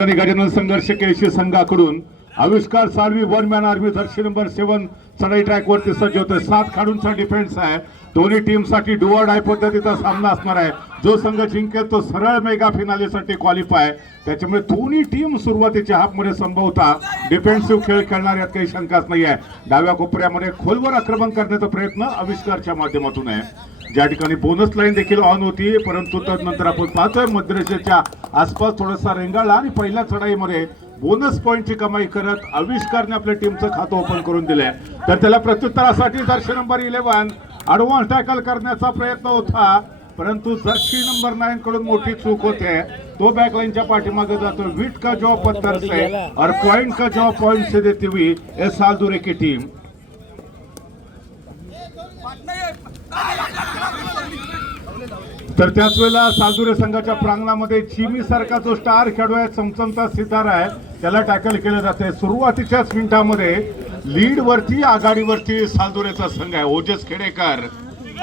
गजानन संघर्ष केशी संघाकडून Avishkar Salvi one man army Dakshin number seven चढाई ट्रॅक वरती सज्ज होते. सात खाडूंचा डिफेन्स आहे. दोन्ही टीमसाठी डुअर डाय पद्धतीचा सामना असणार आहे. जो संघ जिंकेल तो सरळ मेगा फिनालेसाठी क्वालिफाय त्याच्यामुळे दोन्ही टीम सुरुवातीच्या हाफमध्ये संभवता डिफेन्सिव्ह खेळ खेळणार यात काही शंकाच नाही आहे डाव्या कोपऱ्यामध्ये खोलवर आक्रमण करण्याचा प्रयत्न आविष्कारच्या माध्यमातून आहे. ज्या ठिकाणी बोनस लाईन देखील ऑन होती परंतु त्यानंतर आपण पाहतोय मध्यरेषेच्या आसपास थोडासा रेंगाळला आणि पहिल्या चढाईमध्ये बोनस पॉईंटची कमाई करत आविष्कारने आपल्या टीमचं खातं ओपन करून दिलंय तर त्याला प्रत्युत्तरासाठी Darshan number eleven advance tackle करण्याचा प्रयत्न होता परंतु जर्शी नंबर नाईन कडून मोठी चूक होते. तो बॅकलाईनच्या पाठीमागे जातो विट का जॉब पत्थर से और पॉइंट का जॉब पॉइंट से देती हुई ए सालदुरे की टीम तर त्याच वेळेला साजुरे संघाच्या प्रांगणामध्ये चिमी सारखा जो स्टार खेळाडू आहे चमचमता सितारा आहे त्याला टॅकल केलं जाते. सुरुवातीच्याच मिनिटामध्ये लीड वरती आघाडीवरती सालदुरेचा संघ आहे. ओजस खेडेकर.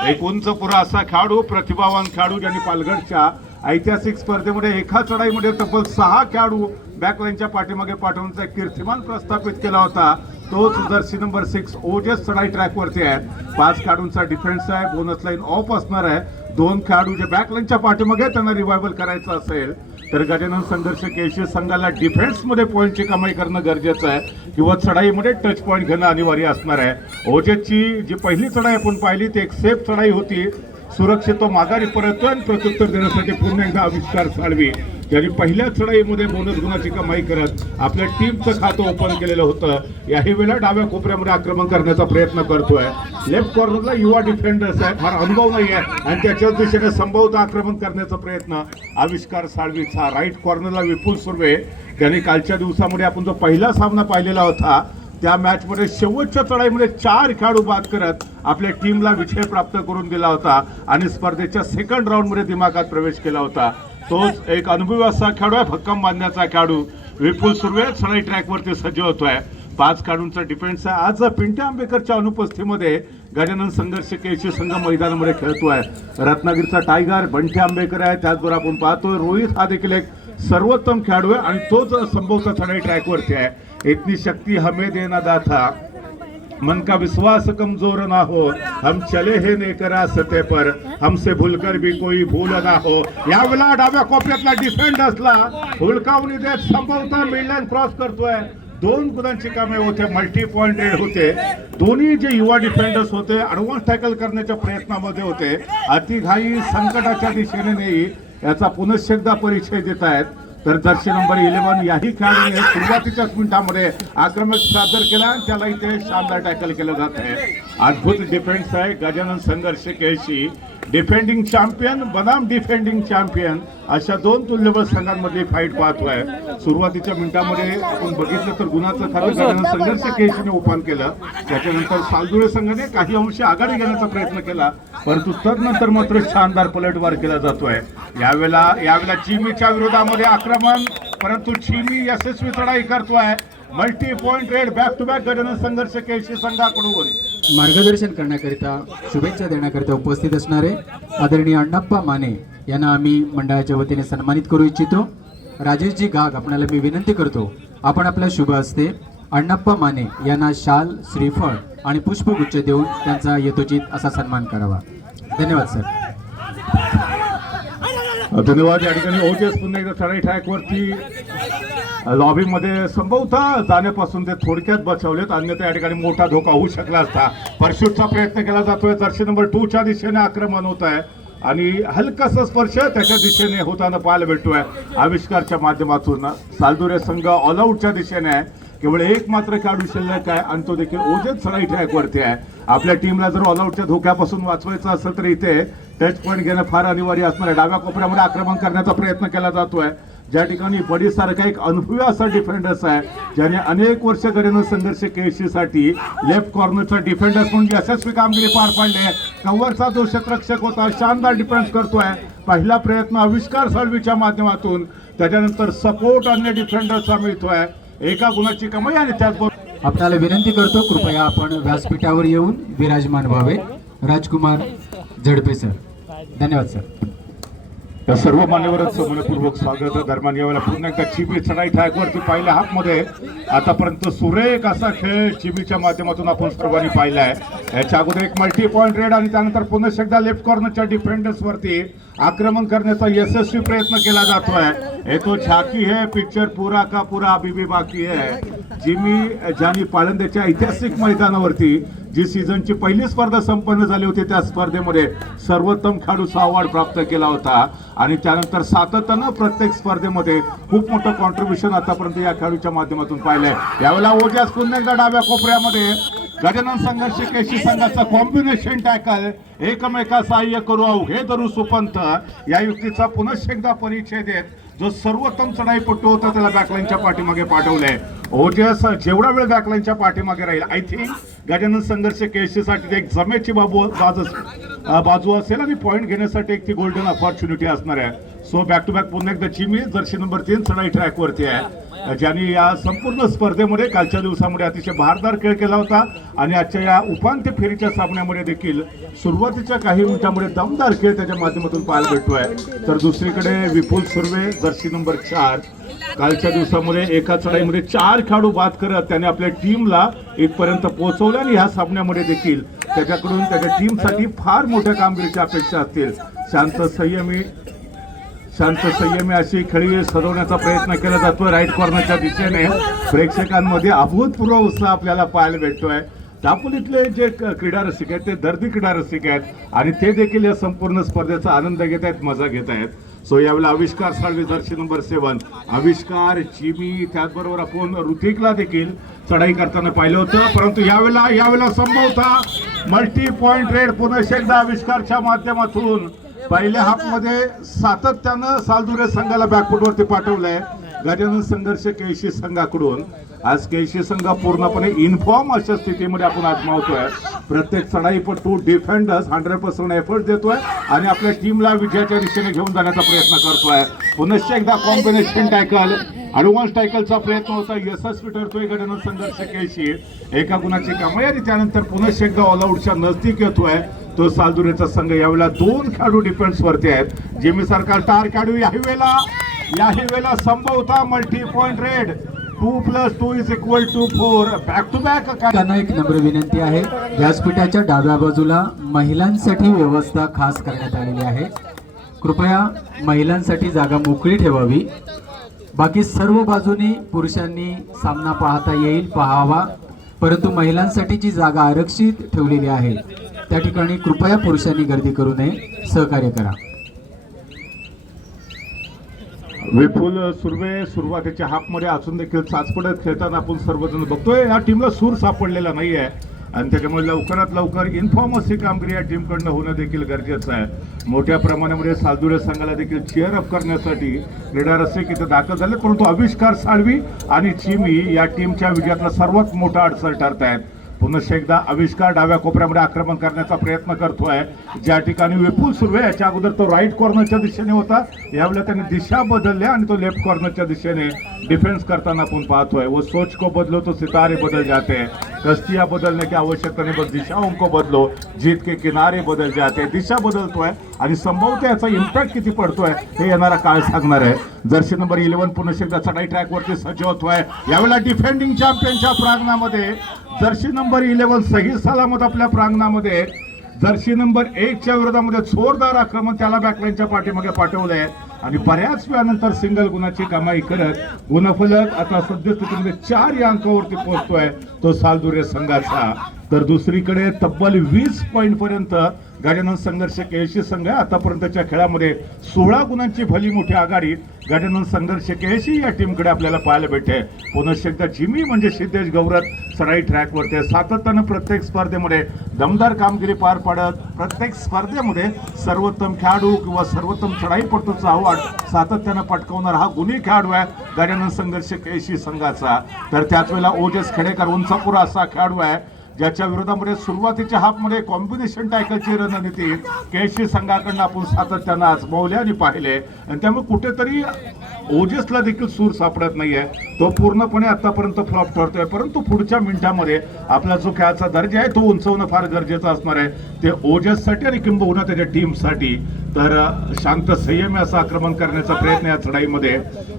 एक उंच पुरा असा खेळाडू प्रतिभावान खेळाडू ज्यांनी पालघरच्या ऐतिहासिक स्पर्धेमध्ये एका चढाईमध्ये तब्बल सहा खेळाडू बॅकलाईनच्या पाठीमागे पाठवण्याचा कीर्तिमान प्रस्थापित केला होता. तोच जर्सी नंबर सिक्स ओजस चढाई ट्रॅकवरती आहे. पाच खेळाडूंचा डिफेन्स आहे बोनस लाईन ऑफ असणार आहे. दोन खेळाडू जे बॅकलाईनच्या पाठीमागे त्यांना रिवायवल करायचं असेल तर गजानन संघर्ष केशी संघाला डिफेन्समध्ये पॉईंटची कमाई करणं गरजेचं आहे. किंवा चढाईमध्ये टच पॉईंट घेणं अनिवार्य असणार आहे. ओजेसची जी पहिली चढाई आपण पाहिली ती एक सेफ चढाई होती. सुरक्षित तो माघारी परततोय आणि प्रत्युत्तर देण्यासाठी पुन्हा एकदा आविष्कार साळवी. ज्याने पहिल्या चढाईमध्ये बोनस गुणाची कमाई करत आपल्या टीमचं खातं ओपन केलेलं होतं. याही वेळेला डाव्या कोपऱ्यामध्ये आक्रमण करण्याचा प्रयत्न करतोय. लेफ्ट कॉर्नरला युवा डिफेंडर्स आहे फार अनुभव नाही आहे. आणि त्याच्याच दिशेने संभवत आक्रमण करण्याचा प्रयत्न. आविष्कार साळवीचा राईट कॉर्नरला विपुल सुर्वे. त्यांनी कालच्या दिवसामध्ये आपण जो पहिला सामना पाहिलेला होता त्या मॅचमध्ये शेवटच्या चढाईमध्ये चार खेळाडू बाद करत आपल्या टीमला विजय प्राप्त करून दिला होता. आणि स्पर्धेच्या सेकंड राऊंडमध्ये दिमागात प्रवेश केला होता. तोच एक अनुभवी असा खेळाडू आहे भक्कम बांधण्याचा खेळाडू. विपुल सुर्वे सळई ट्रॅकवरती सज्ज होतोय. पाच खेळाडूंचा डिफेन्स आहे. आज पिंट्या आंबेकरच्या अनुपस्थितीमध्ये गजानन संघर्ष केशी संघ मैदानामध्ये खेळतोय. रत्नागिरीचा टायगर बंटी आंबेकर आहे. त्याचबरोबर आपण पाहतोय रोहित हा देखील एक सर्वोत्तम खेळाडू आहे आणि तोच संभवता चढाई ट्रॅकवरती आहे. इतनी शक्ती हमें देना दाथा मन का विश्वास कमजोर ना हो। हम चले हे नेकरा सते पर। हमसे भूलकर भी कोई भूल ना हो। यावेळेला डाव्या कोपऱ्यातला डिफेंड असला। हुलकावणी देत संभवता मिडलाईन क्रॉस करतोय दोन गुणांची कामे होते मल्टी पॉइंट होते। दोन्ही जे युवा डिफेंडर्स होते ऍडव्हान्स टॅकल करण्याच्या प्रयत्नामध्ये होते। अतिघाई संकटाच्या दिशेने नेई याचा पुनश्च एकदा परिचय देत आहेत। तर जर्सी नंबर इलेव्हन याही खेळाडूने सुरुवातीच्याच मिनिटामध्ये आक्रमक सादर केला. आणि त्याला इथे शानदार टॅकल केलं जात आहे. अद्भुत डिफेन्स आहे. गजानन संघर्ष केळशी डिफेंडिंग चॅम्पियन बनाम डिफेंडिंग चॅम्पियन अशा दोन तुल्यबळ संघांमधली फाईट पाहतोय. सुरुवातीच्या मिनिटामध्ये आपण बघितलं तर गुणाचं खातं गजानन संघर्ष केळशीने ओपन केलं. त्याच्यानंतर सालदुळे संघाने काही अंशी आघाडी घेण्याचा प्रयत्न केला. परंतु तदनंतर मात्र शानदार पलटवार केला जातोय. यावेळेला यावेळेला चिमीच्या विरोधामध्ये आक्रमण परंतु चिमी यशस्वी चढाई करतोय. Multi point raid back to back Gajanan Sangharsh Kelshi संघाकडून. मार्गदर्शन करण्याकरिता शुभेच्छा देण्याकरिता उपस्थित असणारे आदरणीय अण्णाप्पा माने यांना आम्ही मंडळाच्या वतीने सन्मानित करू इच्छितो. राजेशजी घाग आपल्याला मी विनंती करतो आपण आपल्या शुभ हस्ते अण्णाप्पा माने यांना शाल श्रीफळ आणि पुष्पगुच्छ देऊन त्यांचा यथोचित असा सन्मान करावा. धन्यवाद सर. धन्यवाद या ठिकाणी ओजेस पुन्हा एकदा चढाई ट्रॅकवरती लॉबीमध्ये संभवता जाण्यापासून ते थोडक्यात बसवलेत अन्यथा या ठिकाणी मोठा धोका होऊ शकला असता. परशुटचा प्रयत्न केला जातोय. जर्सी नंबर टूच्या दिशेने आक्रमण होत आहे. आणि हलकासा स्पर्श त्याच्या दिशेने होताना पाहायला भेटतोय आविष्कारच्या माध्यमातून सालदुरे संघ ऑलआउटच्या दिशेने आहे. केवळ एक मात्र खेळाडू शिल्लक आहे आणि तो देखील ओजेस चढाई ट्रॅकवरती आहे. आपल्या टीमला जर ऑलआउटच्या धोक्यापासून वाचवायचं असेल तर इथे टच पॉईंट घेणं फार अनिवार्य असणार आहे. डाव्या कोपऱ्यामध्ये आक्रमण करण्याचा प्रयत्न केला जातोय. ज्या ठिकाणी बडीसारखा एक अनुभवी असा डिफेंडर्स आहे ज्याने अनेक वर्ष गडिनं संघर्ष केसीसाठी लेफ्ट कॉर्नरचा डिफेंडर्स म्हणून यशस्वी कामगिरी पार पाडली कव्हरचा जो क्षेत्रक्षक होता शानदार डिफेन्स करतोय. पहिला प्रयत्न आविष्कार साळवीच्या माध्यमातून. त्याच्यानंतर सपोर्ट अन्य डिफेंडर्सचा मिळतोय. एका गुणाची कमाई आणि त्याचबरोबर आपल्याला विनंती करतो कृपया आपण व्यासपीठावर येऊन विराजमान व्हावे. राजकुमार झडपे सर. धन्यवाद सर. या सर्व मान्यवरांचं मनपूर्वक स्वागत. दरम्यान यावेळेला पुन्हा एकदा चिबी चढाई ट्रॅकवरती पहिल्या हाफमध्ये आतापर्यंत सुरेख असा खेळ चिबीच्या माध्यमातून आपण सर्वांनी पाहिला आहे याच्या अगोदर एक मल्टी पॉईंट रेड आणि त्यानंतर पुन्हा एकदा लेफ्ट कॉर्नरच्या डिफेंडर्स वरती आक्रमण करण्याचा यशस्वी प्रयत्न केला जातोय. हे तो छाकी है पिक्चर पुरा का पुरा अभी भी बाकी है. जिमी ज्यांनी पाळंद्याच्या ऐतिहासिक मैदानावरती जी सीझनची पहिली स्पर्धा संपन्न झाली होती त्या स्पर्धेमध्ये सर्वोत्तम खेळाडूचा अवॉर्ड प्राप्त केला होता. आणि त्यानंतर सातत्यानं प्रत्येक स्पर्धेमध्ये खूप मोठं कॉन्ट्रीब्युशन आतापर्यंत या खेळाडूच्या माध्यमातून पाहिलंय. यावेळेला ओजास पुन्हा एकदा डाव्या कोपऱ्यामध्ये. गजानन संघर्ष केशी संघाचा कॉम्बिनेशन टॅकल एकमेका सहाय्य करू हे धरू सुपंत. या युक्तीचा पुनश्च एकदा परिचय देत जो सर्वोत्तम चढाईपट्टू होता त्याला बॅकलाईनच्या पाठीमागे पाठवलंय. ओजस जेवढा वेळ बॅकलाईनच्या पाठीमागे राहील आय थिंक गजानन संघर्ष केशीसाठी ते एक जमेची बाबू बाजू बाजू असेल आणि पॉईंट घेण्यासाठी एक ती गोल्डन अपॉर्च्युनिटी असणार आहे. सो बॅक टू बॅक पुन्हा एकदा चिमी जर्सी नंबर तीन चढाई ट्रॅकवरती आहे. ज्यांनी या संपूर्ण स्पर्धेमध्ये कालच्या दिवसामध्ये अतिशय भारदार खेळ केला होता. आणि आजच्या या उपांत्य फेरीच्या सामन्यामध्ये देखील सुरुवातीच्या काही मिनिटांमध्ये दमदार खेळ त्याच्या माध्यमातून पाहायला भेटतोय. तर दुसरीकडे विपुल सुर्वे जर्सी नंबर चार. कालच्या दिवसामध्ये एका चढाईमध्ये चार खेळाडू बाद करत त्याने आपल्या टीमला इथपर्यंत पोहोचवलं आणि ह्या सामन्यामध्ये देखील त्याच्याकडून त्याच्या टीमसाठी फार मोठ्या कामगिरीच्या अपेक्षा असतील. शांत संयमी शांत संयमी अशी खेळी सजवण्याचा प्रयत्न केला जातोय. राईट कॉर्नरच्या दिशेने प्रेक्षकांमध्ये अभूतपूर्व उत्साह आपल्याला पाहायला भेटतोय. दापोलीतले जे क्रीडा रसिक आहेत ते दर्दी क्रीडा रसिक आहेत आणि ते देखील या संपूर्ण स्पर्धेचा आनंद घेत आहेत मजा घेत आहेत. सो यावेळेला आविष्कार साळवी जर्सी नंबर सेवन. आविष्कार चिमी त्याचबरोबर आपण ऋतिकला देखील चढाई करताना पाहिलं होतं. परंतु यावेळेला यावेळेला संभवता मल्टी पॉइंट रेड पुन्हा एकदा आविष्कारच्या माध्यमातून पहिल्या हाफमध्ये सातत्यानं सालदुरे संघाला बॅकफुटवरती पाठवलंय. गजानन संघर्ष केशी संघाकडून. आज केळशी संघ पूर्णपणे इन्फॉर्म अशा स्थितीमध्ये आपण आजमावतोय. प्रत्येक चढाईपटू डिफेंडर्स हंड्रेड पर्सेंट एफर्ट देतोय आणि आपल्या टीमला विजयाच्या दिशेने घेऊन जाण्याचा प्रयत्न करतोय. पुनश्च एकदा कॉम्बिनेशन टॅकल ॲडव्हान्स टायकलचा प्रयत्न होता यशस्वी ठरतोय गजानन संघर्ष केळशी. एका गुणाची कमाई आणि त्यानंतर पुनश्च एकदा ऑलआउटच्या नजदीक येतोय. तो सालदुरेचा संघ यावेळेला दोन खेळाडू डिफेन्स वरती आहेत. जेमी सरकार स्टार खेळाडू याही वेळेला याही वेळेला संभवता multi point raid two plus two is equal to four back to back त्यांना एक नम्र विनंती आहे. व्यासपीठाच्या डाव्या बाजूला महिलांसाठी व्यवस्था खास करण्यात आलेली आहे. कृपया महिलांसाठी जागा मोकळी ठेवावी. बाकी सर्व बाजूनी पुरुषांनी सामना पाहता येईल पाहावा. परंतु महिलांसाठी जी जागा आरक्षित ठेवलेली आहे त्या ठिकाणी कृपया पुरुषांनी गर्दी करू नये सहकार्य करा. विपुल सुर्वे सुरुवातीच्या हाफमध्ये असून देखील चाचपडत खेळताना आपण सर्वजण बघतोय. या टीमला सूर सापडलेला नाही आहे आणि त्याच्यामुळे लवकरात लवकर इन्फॉर्म अशी कामगिरी या टीमकडनं होणं देखील गरजेचं आहे. मोठ्या प्रमाणामध्ये सालदुरे संघाला देखील चेअर अप करण्यासाठी क्रीडा रसिक इथं दाखल झाले परंतु आविष्कार साळवी आणि चिमी या टीमच्या विजयातला सर्वात मोठा अडसर ठरत आहेत पुनश्च एकदा आविष्कार डाव्या कोपऱ्यामध्ये आक्रमण करण्याचा प्रयत्न करतोय. ज्या ठिकाणी विपुल सुर्वे याच्या अगोदर तो राईट कॉर्नरच्या दिशेने होता. यावेळेला त्याने दिशा बदलल्या आणि तो लेफ्ट कॉर्नरच्या दिशेने डिफेन्स करताना आपण पाहतोय. वो सोच को बदलो तो सितारे बदल जाते. रस्तिया कस्तियां बदलने की आवश्यकता नाही बस दिशाओं को बदलो. जीत के किनारे बदल जाते. दिशा बदलतोय आणि संभवतः याचा इम्पॅक्ट किती पडतोय हे येणारा काळ सांगणार आहे. जर्सी नंबर इलेव्हन पुन्हा एकदा चढाई ट्रॅकवरती सज्ज होतोय. यावेळेला डिफेंडिंग चॅम्पियनच्या प्रांगणामध्ये जर्सी नंबर इलेव्हन सही सलामत आपल्या प्रांगणामध्ये जर्सी नंबर एकच्या विरोधामध्ये जोरदार आक्रमण त्याला बॅकलाईनच्या पाठीमागे पाठवलंय. आणि बऱ्याच वेळानंतर सिंगल गुणाची कमाई करत गुणफलक आता सद्यस्थितीमध्ये चार या अंकावरती पोहोचतोय. तो सालदुरे संघाचा. तर दुसरीकडे तब्बल वीस पॉईंट पर्यंत गजानन संघर्ष केळशी संघ आहे. आतापर्यंतच्या खेळामध्ये सोळा गुणांची भली मोठी आघाडी गजानन संघर्ष केळशी या टीमकडे आपल्याला पाहायला भेटते. पुनश्च एकदा जिमी म्हणजे सिद्धेश गौरत सराई ट्रॅकवरती सातत्यानं प्रत्येक स्पर्धेमध्ये दमदार कामगिरी पार पाडत प्रत्येक स्पर्धेमध्ये सर्वोत्तम खेळाडू किंवा सर्वोत्तम चढाईपटूचा अवॉर्ड सातत्यानं पटकावणारा हा गुन्हे खेळाडू आहे गजानन संघर्ष केळशी संघाचा. तर त्याच वेळेला ओजस खेडेकर उंचापुरा असा खेळाडू आहे. ज्याच्या विरोधामध्ये सुरुवातीच्या हाफमध्ये कॉम्बिनेशन टायकलची रणनीती केशी संघाकडनं आपण सातत्यानं आजमावले आणि पाहिले. आणि त्यामुळे कुठेतरी ओजसला देखील सूर सापडत नाहीये. तो पूर्णपणे आतापर्यंत फ्लॉप ठरतोय परंतु पुढच्या मिनिटामध्ये आपला जो खेळाचा दर्जा आहे तो उंचवणं फार गरजेचं असणार आहे. ते ओजससाठी आणि किंबहुना त्याच्या टीमसाठी. तर शांत संयमी असं आक्रमण करण्याचा प्रयत्न या चढाईमध्ये.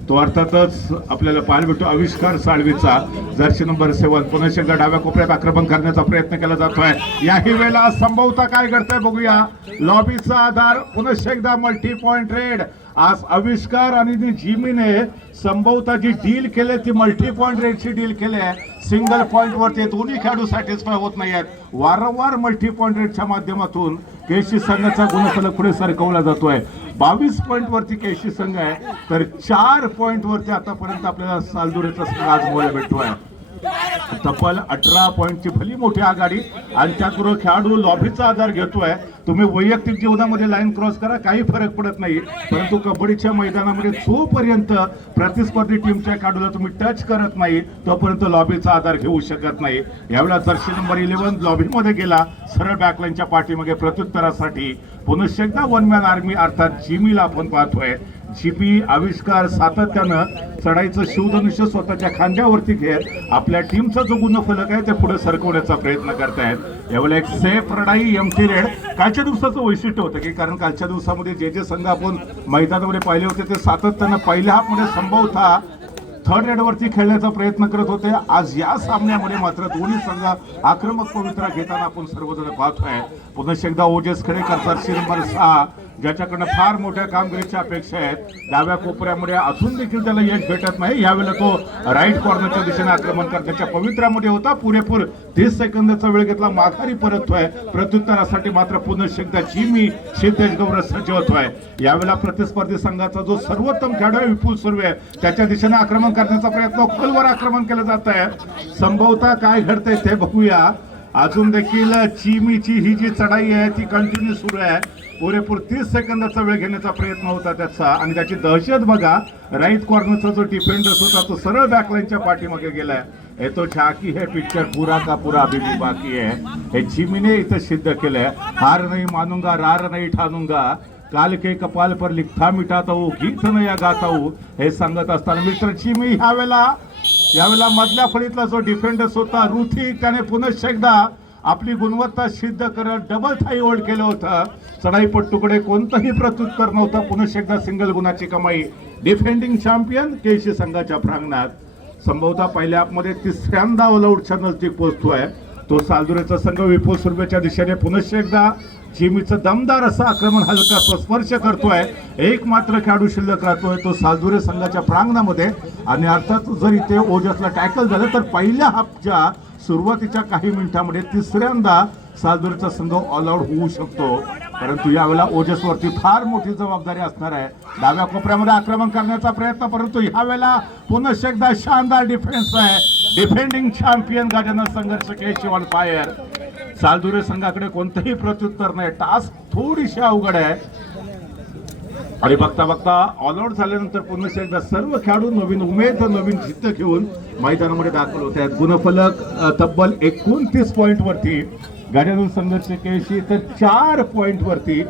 तो अर्थातच आपल्याला पाहायला भेटतो आविष्कार साळवीचा. जर्सी नंबर सेवन पुन्हा एकदा डाव्या कोपऱ्यात आक्रमण करण्याचा प्रयत्न केला जातोय. याही वेळेला संभवता काय घडतंय बघूया. लॉबीचा आधार पुनश एकदा मल्टी पॉइंट रेड आज आविष्कार आणि जी जिमीने संभवता जी डील केली ती मल्टी पॉईंट रेटची डील केली आहे. सिंगल पॉईंटवरती दोन्ही खेळाडू सॅटिस्फाय होत नाही आहेत. वारंवार मल्टी पॉईंट रेटच्या माध्यमातून केशी संघाचा गुणफलक पुढे सरकवला जातोय. बावीस पॉईंटवरती केशी संघ आहे तर चार पॉईंटवरती आतापर्यंत आपल्याला सालदुरेचा आज आज भेटतो आहे तब्बल अठरा पॉईंटची भली मोठी आघाडी. आणि त्याचबरोबर खेळाडू लॉबीचा आधार घेतोय. तुम्ही वैयक्तिक जीवनामध्ये लाईन क्रॉस करा काही फरक पडत नाही. परंतु कबड्डीच्या मैदानामध्ये जोपर्यंत प्रतिस्पर्धी टीमच्या खेळाडूला तुम्ही टच करत नाही तोपर्यंत लॉबीचा आधार घेऊ शकत नाही. यावेळेला जर्सी नंबर इलेव्हन लॉबीमध्ये गेला. सरळ बॅकलाईनच्या पाठीमागे प्रत्युत्तरासाठी पुनश्च एकदा वन मॅन आर्मी अर्थात जिमीला आपण पाहतोय. छिपी आविष्कार सातत्यानं चढाईचं शिवधनुष्य स्वतःच्या खांद्यावरती घेत आपल्या टीमचा जो गुणफलक आहे ते पुढे सरकवण्याचा प्रयत्न करतायत. यावेळेला एक सेफ रडाई एम टी रेड कालच्या दिवसाचं वैशिष्ट्य होतं की कारण कालच्या दिवसामध्ये जे जे संघ आपण मैदानामध्ये पाहिले होते ते सातत्यानं पहिल्या हाफमध्ये संभवता थर्ड रेडवरती खेळण्याचा प्रयत्न करत होते. आज या सामन्यामध्ये मात्र दोन्ही संघ आक्रमक पवित्रा घेताना आपण सर्वजण पाहतोय. पुन्हा एकदा ओजस खेळे सर नंबर सहा. ज्याच्याकडनं फार मोठ्या कामगिरीच्या अपेक्षा आहेत डाव्या कोपऱ्यामध्ये अजून देखील त्याला यश भेटत नाही. यावेळेला तो राईट कॉर्नरच्या दिशेने आक्रमण करण्याच्या पवित्र्यामध्ये होता पुरेपूर तीस सेकंदाचा वेळ घेतला माघारी परततोय. प्रत्युत्तरासाठी मात्र पुन्हा एकदा जिमी सिद्धेश गौरव सज्ज होतोय. यावेळेला प्रतिस्पर्धी संघाचा जो सर्वोत्तम खेळाडू आहे विपुल सुर्वे त्याच्या दिशेने आक्रमण करण्याचा प्रयत्न खोलवर आक्रमण केलं जात आहे संभवता काय घडतंय ते बघूया. अजून देखील चिमीची ही जी चढाई आहे ती कंटिन्यू सुरू आहे. पुरेपूर तीस सेकंदाचा वेळ घेण्याचा प्रयत्न होता त्याचा. आणि त्याची दहशत बघा राईट कॉर्नरचा जो डिफेंडर्स होता तो सरळ बॅकलाईनच्या पाठीमागे गेलाय. हे तो झाकी हे पिक्चर पुरा का पुरा अभी भी बाकी आहे. हे चिमीने इथं सिद्ध केलंय. हार नाही मानूंगा रार नाही ठाणूंगा काल के कपाल पर लिखता मिटाता हूँ गीत नया गाता हे सांगत असताना मित्र चिमी ह्या वेळेला यावेळेला मधल्या फळीतला जो डिफेंडर्स होता रुथी त्याने पुनश्च एकदा आपली गुणवत्ता सिद्ध करत डबल थाई होल्ड केलं होतं. चढाईपट्टूकडे कोणतंही प्रत्युत्तर नव्हतं. पुनश्च एकदा सिंगल गुणाची कमाई. डिफेंडिंग चॅम्पियन केशी संघाच्या प्रांगणात. संभवतः पहिल्या ॲपमध्ये तिसऱ्यांदा ऑलआउटच्या नजदीक पोहोचतोय तो सालदुरेचा संघ विपुल सुर्वेच्या दिशेने पुनश्च एकदा चिमीचं दमदार असं आक्रमण हलका स्पर्श करतोय. एक मात्र खेळाडू शिल्लक राहतोय तो सालदुरे संघाच्या प्रांगणामध्ये. आणि अर्थात जर इथे ओजसला टॅकल झालं तर पहिल्या हाफच्या सुरुवातीच्या काही मिनिटांमध्ये तिसऱ्यांदा सालदुरेचा संघ ऑल आउट होऊ शकतो. परंतु यावेळेला ओजसवरती फार मोठी जबाबदारी असणार आहे. डाव्या कोपऱ्यामध्ये आक्रमण करण्याचा प्रयत्न परंतु यावेळेला पुन्हा एकदा शानदार डिफेन्स आहे. डिफेंडिंग चॅम्पियन गाड्यांना संघर्ष केशी फायर सालदुरे संघाकडे कोणतंही प्रत्युत्तर नाही. टास्क थोडीशी अवघड आहे. आणि बघता बघता ऑल आउट झाल्यानंतर पुन्हा एकदा सर्व खेळाडू नवीन उमेद नवीन जिद्द घेऊन मैदानामध्ये दाखल होत आहेत. गुणफलक तब्बल एकोणतीस पॉईंट वरती. गाड्यातून संघर्ष केशी तर चार पॉईंट वरती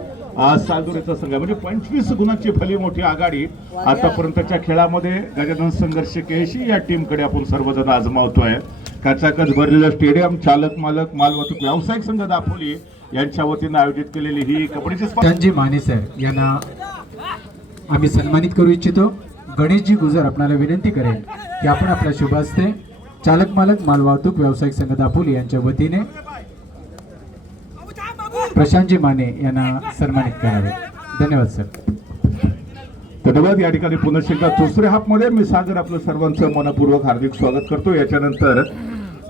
सालदुरेचा संघ. आहे. म्हणजे पंचवीस गुणांची भली मोठी आघाडी आतापर्यंतच्या खेळामध्ये गजानन संघर्ष केशी या टीमकडे आपण सर्वजण आजमावतोय. कचाकच भरलेलं स्टेडियम चालक मालक मालवाहतूक व्यावसायिक संघ दापोली यांच्या वतीनं आयोजित केलेली ही कबड्डीची स्पर्धा. माने सर यांना आम्ही सन्मानित करू इच्छितो. गणेशजी गुजर आपल्याला विनंती करेल की आपण आपल्या शुभ हस्ते चालक मालक मालवाहतूक व्यावसायिक संघ दापोली यांच्या वतीने प्रशांतजी माने यांना सन्मानित करावे. धन्यवाद सर. धन्यवाद. या ठिकाणी पुन्हा एकदा दुसऱ्या हाफमध्ये मी सागर आपलं सर्वांचं मनपूर्वक हार्दिक स्वागत करतो. याच्यानंतर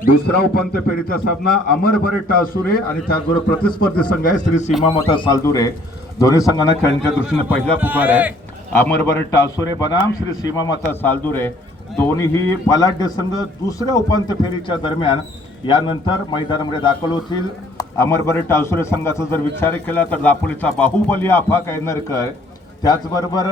दुसरा उपांत्य फेरीचा सामना अमर बरे टासुरे आणि त्याचबरोबर प्रतिस्पर्धी संघ आहे श्री सीमामाता सालदुरे. दोन्ही संघांना खेळण्याच्या दृष्टीने पहिला पुकार आहे. अमर बरे टासुरे बनाम श्री सीमामाता सालदुरे. दोन्हीही बलाढ्य संघ दुसऱ्या उपांत्य फेरीच्या दरम्यान यानंतर मैदानामध्ये दाखल होतील. अमरबरे टावसुरे संघाचा जर विचार केला तर दापोलीचा बाहुबली आफा कैनरकर त्याचबरोबर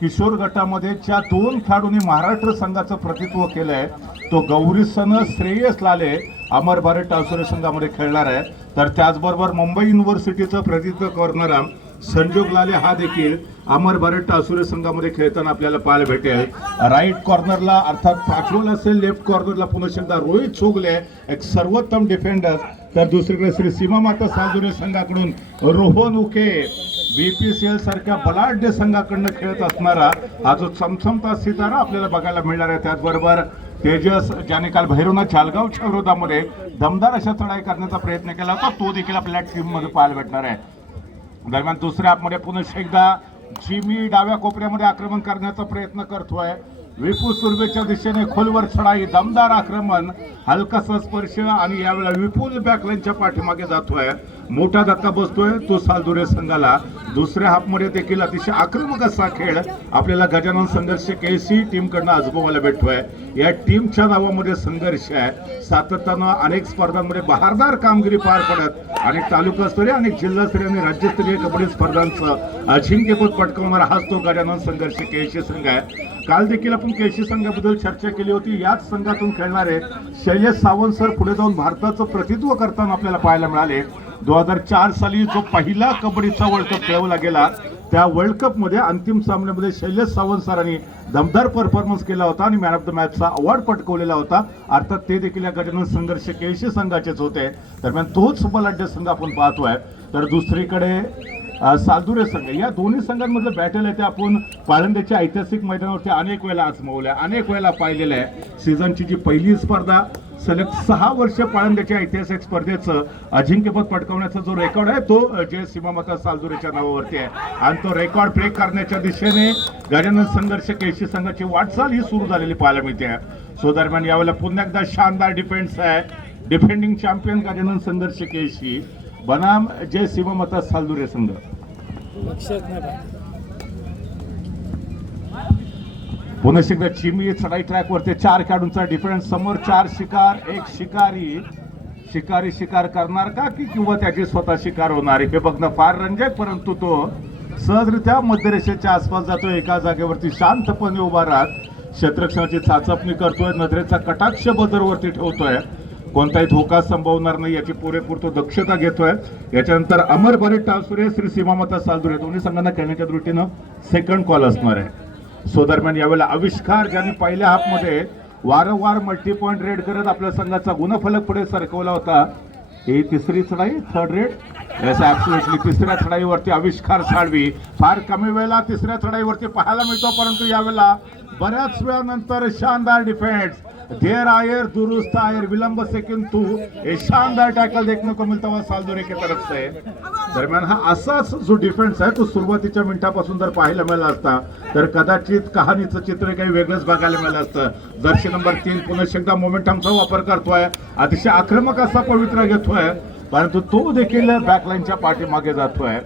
किशोर गटामध्ये ज्या दोन खेळाडूंनी महाराष्ट्र संघाचं प्रतित्व आहे तो गौरी सन श्रेयस लाले अमर भारत टासुरे संघामध्ये खेळणार आहे. तर त्याचबरोबर मुंबई युनिव्हर्सिटीचं प्रतित्व करणारा संजोग लाले हा देखील अमर भारत टासुरे संघामध्ये खेळताना आपल्याला पाहायला भेटेल. राईट कॉर्नरला अर्थात पाठवून असेल लेफ्ट कॉर्नरला पुन्हा एकदा रोहित चोगले एक सर्वोत्तम डिफेंडर तर दुसरीकडे श्री सीमा माता साजुरे संघाकडून Rohan Uke. B P C सारख्या बलाढ्य संघाकडनं खेळत असणारा हा जो चमचमता सितारा आपल्याला बघायला मिळणार आहे त्याचबरोबर तेजस ज्याने काल भैरवनाथ चालगावच्या विरोधामध्ये दमदार अशा चढाई करण्याचा प्रयत्न केला होता तो देखील आपल्या टीममध्ये पाहायला भेटणार आहे. दरम्यान दुसऱ्या ॲपमध्ये पुन्हा एकदा जिमी डाव्या कोपऱ्यामध्ये आक्रमण करण्याचा प्रयत्न करतोय. विपू सुर्वेच्या दिशेने खोलवर चढाई दमदार आक्रमण हलकासा स्पर्श आणि यावेळेला विपुल बॅकलाईनच्या पाठीमागे जातोय. मोठा धक्का बसतोय तो सालदुरे संघाला. दुसऱ्या हाफमध्ये देखील अतिशय आक्रमक असा खेळ आपल्याला गजानन संघर्ष केसी टीमकडनं अजमावायला भेटतोय. या टीमच्या नावामध्ये संघर्ष आहे. सातत्यानं अनेक स्पर्धांमध्ये बहारदार कामगिरी पार पडत आणि तालुकास्तरीय आणि जिल्हास्तरीय आणि राज्यस्तरीय कबड्डी स्पर्धांचं अजिंक्यपद पटकावणारा हाच तो गजानन संघर्ष केसी संघ आहे. काल देखील आपण केशी संघाबद्दल चर्चा केली होती. याच संघातून खेळणारे शैलेश सावंत सर पुढे जाऊन भारताचं प्रतित्व करताना आपल्याला पाहायला मिळाले. दोन हजार चार साली जो पहिला कबड्डीचा वर्ल्ड कप खेळवला गेला त्या वर्ल्ड कपमध्ये अंतिम सामन्यामध्ये शैलेश सावंत सरांनी दमदार परफॉर्मन्स केला होता आणि मॅन ऑफ द मॅचचा अवॉर्ड पटकवलेला होता. अर्थात ते देखील या गजानन संघर्ष केळशी संघाचेच होते. दरम्यान तोच बलाढ्य संघ आपण पाहतोय. तर दुसरीकडे सालदुरे संघ. या दोन्ही संघांमधलं बॅटल आहे ते आपण पाळंद्याच्या ऐतिहासिक मैदानावरती अनेक वेळेला आजमावल्या. अनेक वेळेला पाहिलेलं आहे. सीझनची जी पहिली स्पर्धा सलग सहा वर्ष पाळंद्याच्या ऐतिहासिक स्पर्धेचं अजिंक्यपद पटकावण्याचा जो रेकॉर्ड आहे तो जय सीमामाता सालदुरेच्या नावावरती आहे. आणि तो रेकॉर्ड ब्रेक करण्याच्या दिशेने गजानन संघर्ष केशी संघाची वाटचाल ही सुरू झालेली पाहायला मिळते. आहे सो दरम्यान यावेळेला पुन्हा एकदा शानदार डिफेन्स आहे. डिफेंडिंग चॅम्पियन गजानन संघर्ष केशी. बनाम जय सीमामाता सालदुरे संघ पुन्हा एकदा चिमी चढाई ट्रॅक वरती चार खेळाडूंचा डिफरन्स समोर चार शिकार एक शिकारी. शिकारी शिकार करणार का? की किंवा त्याची स्वतः शिकार होणार? हे बघणं फार रंजक परंतु तो सहजरित्या मध्यरेषेच्या आसपास जातो एका जागेवरती शांतपणे उभा राहत. क्षेत्रक्षणाची चाचपणी करतोय. नजरेचा कटाक्ष बदरवरती ठेवतोय. कोणताही धोका संभवणार नाही याची पुरेपूर तो दक्षता घेतोय. याच्यानंतर अमर बरेट टासुरे श्री सीमामाता सालदुरे दोन्ही संघांना खेळण्याच्या दृष्टीनं सेकंड कॉल असणार आहे. सो दरम्यान यावेळेला आविष्कार ज्यांनी पहिल्या हाफमध्ये वारंवार मल्टी पॉईंट रेड करत आपल्या संघाचा गुणफलक पुढे सरकवला होता ही तिसरी चढाई थर्ड रेड याचा ऍब्सोल्युटली तिसऱ्या चढाईवरती आविष्कार साळवी. फार कमी वेळेला तिसऱ्या चढाईवरती पाहायला मिळतो परंतु यावेळेला बऱ्याच वेळानंतर शानदार डिफेन्स देर आयर दुरुस्त आयर विलंब से किंतु ये शानदार टैकल देखने को मिलता हुआ सालदोरे की तरफ से। दरम्यान हा असाच जो डिफेन्स आहे तो सुरुवातीच्या मिनिटापासून जर पाहायला मिळाला असता तर कदाचित कहाणीचं चित्र काही वेगळंच बघायला मिळालं असतं. जर्सी नंबर तीन पुन्हा एकदा मोमेंटमचा वापर करतोय. अतिशय आक्रमक असा पवित्र घेतोय. परंतु तो देखील बॅकलाईनच्या पाठीमागे जातोय.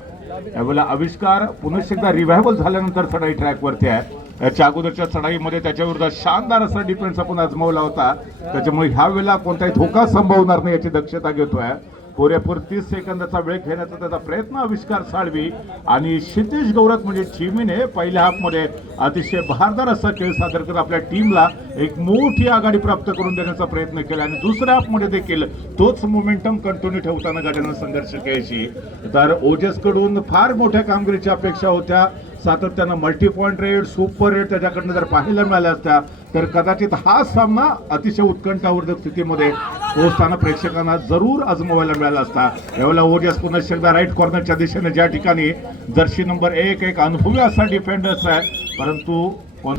यावेळेला आविष्कार पुन्हा एकदा रिव्हायवल झाल्यानंतर चढाई ट्रॅकवरती आहे. याच्या अगोदरच्या चढाईमध्ये त्याच्याविरुद्ध शानदार असा डिफेन्स आपण आजमावला होता. त्याच्यामुळे ह्या वेळेला कोणताही धोका संभवणार नाही याची दक्षता घेतोय. पुरेपूर तीस सेकंदाचा वेळ घेण्याचा त्याचा प्रयत्न आविष्कार साळवी आणि क्षितिश गौरत म्हणजे चिमीने पहिल्या हाफमध्ये अतिशय बहारदार असा खेळ सादर करत आपल्या टीमला एक मोठी आघाडी प्राप्त करून देण्याचा प्रयत्न केला आणि दुसऱ्या हाफमध्ये देखील तोच मोमेंटम कंटिन्यू ठेवताना गाड्यांना संघर्ष घ्यायची तर ओजसकडून फार मोठ्या कामगिरीच्या अपेक्षा होत्या. सातत्यानं multi point raid super raid त्याच्याकडनं जर पाहायला मिळाल्या असत्या तर कदाचित हा सामना अतिशय उत्कंठावर्धक स्थितीमध्ये पोहोचताना प्रेक्षकांना जरूर आजमावायला मिळाला असता. यावेळेला ओजस पुन्हा एकदा राईट कॉर्नरच्या दिशेने ज्या ठिकाणी जर्सी नंबर एक एक अनुभवी असा डिफेंडर्स आहे परंतु कॉन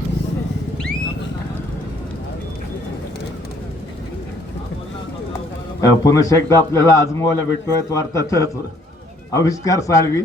अ, पुन्हा एकदा आपल्याला आजमावायला भेटतोय तो अर्थातच आविष्कार साळवी.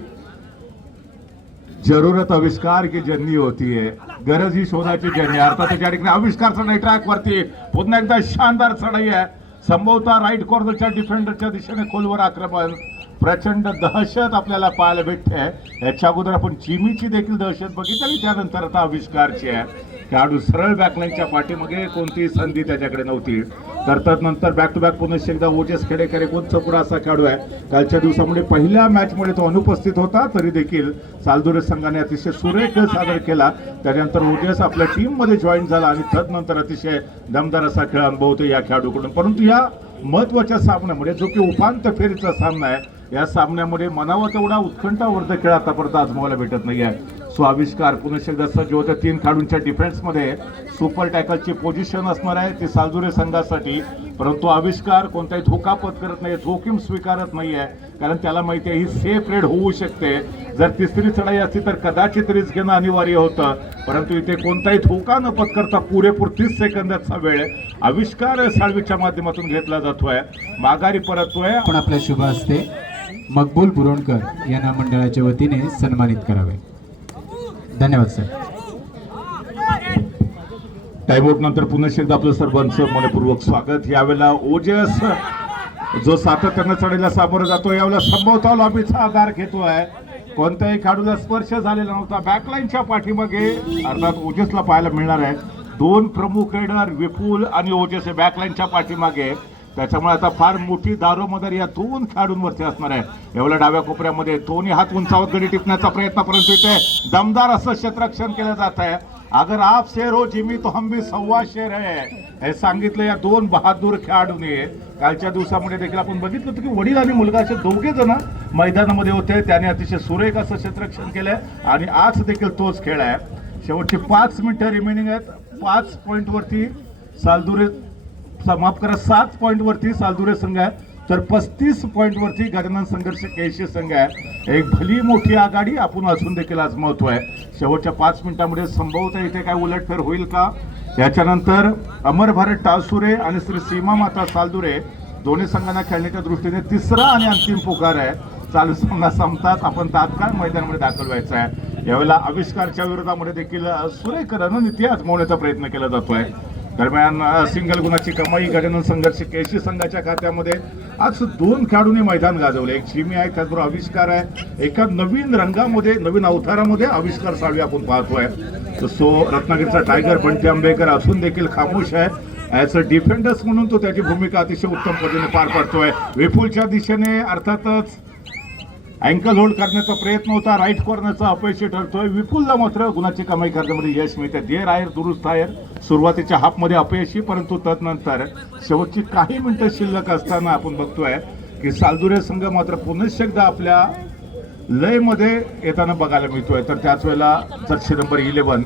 जरूरत आविष्कार की जर्नी होती है। गरज ही शोधाची जन्नी अर्थात त्याच्या ठिकाणी आविष्कार चढाई ट्रॅक वरती पुन्हा एकदा शानदार चढाई आहे संभवता राईट कॉर्नरच्या डिफेंडरच्या दिशेने खोलवर आक्रमण प्रचंड दहशत आपल्याला पाहायला भेटते. याच्या अगोदर आपण चिमीची देखील दहशत बघितली त्यानंतर आता आविष्कारची आहे. खेळाडू सरळ बॅकलाईनच्या पाठीमागे कोणतीही संधी त्याच्याकडे नव्हती. तर नंतर बॅक टू बॅक पुनश्च एकदा ओजेस खेडेकर एक उंच पुढा असा खेळाडू आहे. कालच्या दिवसामुळे पहिल्या मॅचमुळे तो अनुपस्थित होता तरी देखील सालदुरे संघाने अतिशय सुरेख खेळ सादर केला. त्यानंतर ओजेस आपल्या टीममध्ये जॉईन झाला आणि तदनंतर अतिशय दमदार असा खेळ अनुभवतो या खेळाडूकडून. परंतु या महत्त्वाच्या सामन्यामुळे जो की उपांत्य फेरीचा सामना आहे या सामन्यामध्ये मनावा तेवढा उत्कंठावर्धक खेळ आतापर्यंत आजमावायला भेटत नाही आहे सो आविष्कार पुन्हा एकदा जो होत्या तीन खेळाडूंच्या डिफेन्समध्ये सुपर टॅकलची पोझिशन असणार आहे. ती सालजुरे संघासाठी. परंतु आविष्कार कोणताही धोका पत्करत नाही जोखीम स्वीकारत नाही आहे कारण त्याला माहिती आहे ही सेफ रेड होऊ शकते. जर तिसरी चढाई असती तर कदाचित रिस्क घेणं अनिवार्य होतं. परंतु इथे कोणताही धोका न पत्करता पुरेपूर तीस सेकंदाचा वेळ आविष्कार साळवीच्या माध्यमातून घेतला जातोय. माघारी परततोय. आपण आपल्या शुभ असते मकबूल बुरोणकर यांना मंडळाच्या वतीने सन्मानित करावे. धन्यवाद सर टाइमआउट नंतर पुन्हा एकदा आपलं सर्वांचं मनपूर्वक स्वागत. यावेळेला ओजस जो सातत्यानं चढायला सामोरं जातो यावेळेला संभवता लॉबीचा आधार घेतोय. कोणत्याही खेळाडूला स्पर्श झालेला नव्हता. बॅकलाईनच्या पाठीमागे अर्थात ओजसला पाहायला मिळणार आहे दोन प्रमुख रेडर विपुल आणि ओजस हे बॅकलाईनच्या पाठीमागे. त्याच्यामुळे आता फार मोठी दारोमदार या दोन खेळाडूंवरती असणार आहे. एवढ्या डाव्या कोपऱ्यामध्ये दोन्ही हात उंचावत गडी टिपण्याचा प्रयत्न परंतु इथे दमदार असं क्षेत्ररक्षण केलं जात आहे. अगर आप शेर हो जिमी तो हम भी सव्वा शेर आहे हे सांगितलं या दोन बहादूर खेळाडूने. कालच्या दिवसामध्ये देखील आपण बघितलं होतं की वडील आणि मुलगा असे दोघे जण मैदानामध्ये होते. त्याने अतिशय सुरेख असं क्षेत्ररक्षण केलंय आणि आज देखील तोच खेळ आहे. शेवटची पाच मिनिटं रिमेनिंग आहेत. पाच पॉईंटवरती सालदुरे माफ करा सात पॉईंटवरती सालदुरे संघ आहे. तर पस्तीस पॉईंटवरती गजानन संघर्ष केशी संघ आहे. एक भली मोठी आघाडी आपण असून देखील आज महत्त्व आहे. शेवटच्या पाच मिनिटांमध्ये संभवतः इथे काय उलटफेर होईल का? याच्यानंतर अमर भारत टासुरे आणि श्री सीमा माता सालदुरे दोन्ही संघांना खेळण्याच्या दृष्टीने तिसरा आणि अंतिम पुकार आहे. चालू सामना संपताच आपण तात्काळ मैदानामध्ये दाखल व्हायचं आहे. यावेळेला आविष्कारच्या विरोधामध्ये देखील सुरेख रणनीती आजमावण्याचा प्रयत्न केला जातो आहे दरम्यान सिंगल गुणाची कमाई गजानन संघर्ष केसी संघाच्या खात्यामध्ये आज दोन खेळाडूंनी मैदान गाजवले. एक चिमी आहे त्याचबरोबर आविष्कार आहे. एका नवीन रंगामध्ये नवीन अवतारामध्ये आविष्कार साळवी आपण पाहतोय. सो रत्नागिरीचा टायगर बंटी आंबेकर असून देखील खामोश आहे. ॲज अ डिफेंडर्स म्हणून तो त्याची भूमिका अतिशय उत्तम पद्धतीने पार पाडतोय. विपुलच्या दिशेने अर्थातच अँकल होल्ड करण्याचा प्रयत्न होता राईट कॉर्नरचा अपयशी ठरतोय. विपुलला मात्र गुणाची कमाई करण्यामध्ये यश मिळते. देर आहे दुरुस्त आहे. सुरुवातीच्या हाफमध्ये अपयशी परंतु तदनंतर शेवटची काही मिनिटं शिल्लक असताना आपण बघतोय की सालदुरे संघ मात्र पुनश्च एकदा आपल्या लयमध्ये येताना बघायला मिळतोय. तर त्याच वेळेला जर्सी नंबर इलेव्हन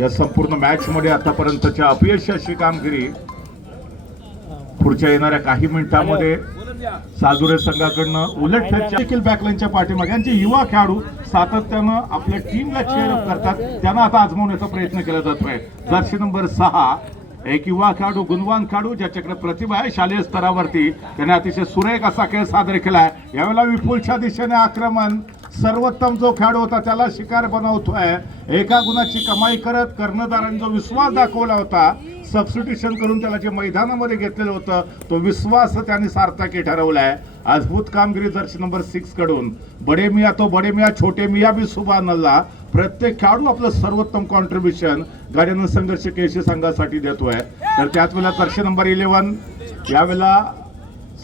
या संपूर्ण मॅचमध्ये आतापर्यंतच्या अशी कामगिरी पुढच्या येणाऱ्या काही मिनिटांमध्ये साजुरे संघाकडनं उलटफेरच्या देखील बॅकलाईनच्या पाठीमागे. यांचे युवा खेळाडू सातत्यानं आपल्या टीमला चेअर करतात. त्यांना आता आजमावण्याचा प्रयत्न केला जातोय जर्सी नंबर सहा एक युवा खेळाडू गुणवान खेळाडू ज्याच्याकडे प्रतिभा आहे शालेय स्तरावरती. त्याने अतिशय सुरेख असा खेळ सादर केलाय. यावेळेला विपुलच्या दिशेने आक्रमण सर्वोत्तम जो खेळाडू होता त्याला शिकार बनवतोय. एका गुणाची कमाई करत कर्णधारांनी जो विश्वास दाखवला होता सबस्टिट्युशन करून त्याला जे मैदानामध्ये घेतलेलं होतं तो विश्वास त्याने सार्थकी ठरवलाय. अद्भुत कामगिरी दर्श नंबर सिक्सकडून. बडे मिया तो बडे मिया छोटे मिया बी सुभानला. प्रत्येक खेळाडू आपलं सर्वोत्तम कॉन्ट्रीब्युशन गाड्यानं संघर्ष केशी संघासाठी देतोय. तर त्याच वेळेला जर्सी नंबर इलेव्हन यावेळेला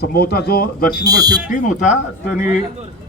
संभवता जो दर्श नंबर फिफ्टीन होता त्यांनी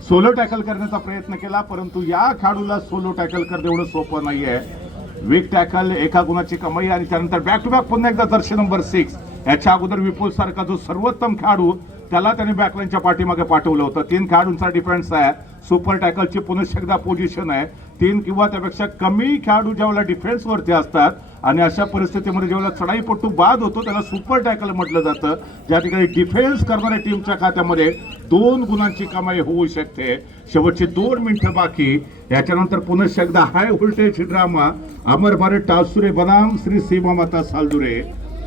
सोलो टॅकल करण्याचा प्रयत्न केला परंतु या खेळाडूला सोलो टॅकल करणं एवढं सोपं नाही आहे वीक टॅकल एका गुणाची कमाई आणि त्यानंतर बॅक टू बॅक पुन्हा एकदा दर्शन नंबर सिक्स याच्या अगोदर विपुल सारखा जो सर्वोत्तम खेळाडू त्याला त्याने बॅकलाईनच्या पाठीमागे पाठवलं होतं. तीन खेळाडूंचा डिफरन्स आहे. सुपर टॅकलची पुनश्च एकदा पोझिशन आहे. तीन किंवा त्यापेक्षा कमी खेळाडू ज्यावेळेला डिफेन्सवरती असतात आणि अशा परिस्थितीमध्ये जेव्हा चढाईपट्टू बाद होतो त्याला सुपर टॅकल म्हटलं जातं. ज्या ठिकाणी डिफेन्स करणाऱ्या टीमच्या खात्यामध्ये दोन गुणांची कमाई होऊ शकते. शेवटची दोन मिनिटं बाकी. याच्यानंतर पुनश्च एकदा high voltage drama Amar Bharat Tasure बनाम श्री सीमा माता सालदुरे.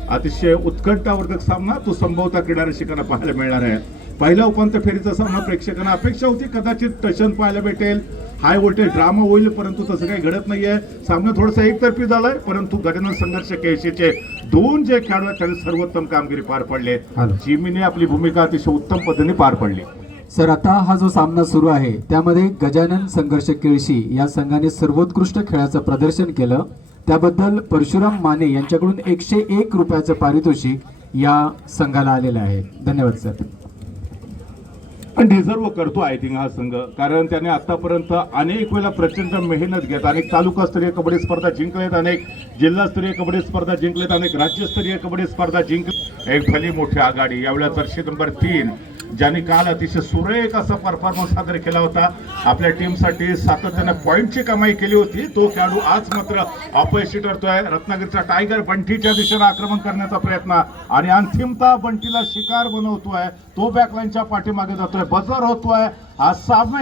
अतिशय उत्कंठावर्धक सामना तो संभवता क्रीडा रसिकांना पाहायला मिळणार आहे. पहिला उपांत्य फेरीचा सामना प्रेक्षकांना अपेक्षा होती? कदाचित टशन पाहायला भेटेल. हाय व्होल्टेज ड्रामा होईल परंतु तसं काही घडत नाहीये. सामना थोडासा एकतर्फी झालाय परंतु गजानन संघर्ष केशीचे दोन जे खेळाडू आहेत त्यांनी सर्वोत्तम कामगिरी पार पडले. जिमीने आपली भूमिका अतिशय उत्तम पद्धतीने पार पडली. सर आता हा जो सामना सुरू आहे त्यामध्ये गजानन संघर्ष केळशी या संघाने सर्वोत्कृष्ट खेळाचं प्रदर्शन केलं. त्याबद्दल परशुराम माने यांच्याकडून एकशे एक रुपयाचं पारितोषिक या संघाला आलेलं आहे. धन्यवाद सर. पण डिझर्व करतो आय थिंक हा संघ. कारण त्याने आतापर्यंत अनेक वेळा प्रचंड मेहनत घेत अनेक तालुकास्तरीय कबड्डी स्पर्धा जिंकलेत अनेक जिल्हास्तरीय कबड्डी स्पर्धा जिंकलेत अनेक राज्यस्तरीय कबड्डी स्पर्धा जिंक एक भली मोठी आघाडी यावेळेला जर्सी नंबर तीन. ज्यांनी काल अतिशय सुरेख असा परफॉर्मन्स सादर केला होता आपल्या टीमसाठी सातत्याने पॉईंटची कमाई केली होती. तो खेळाडू आज मात्र अपयशी ठरतोय. रत्नागिरीचा टायगर बंटीच्या दिशेने आक्रमण करण्याचा प्रयत्न आणि अंतिमता बंटीला शिकार बनवतोय. तो बॅकलाईनच्या पाठीमागे जातोय. बजर होतोय. आज सामना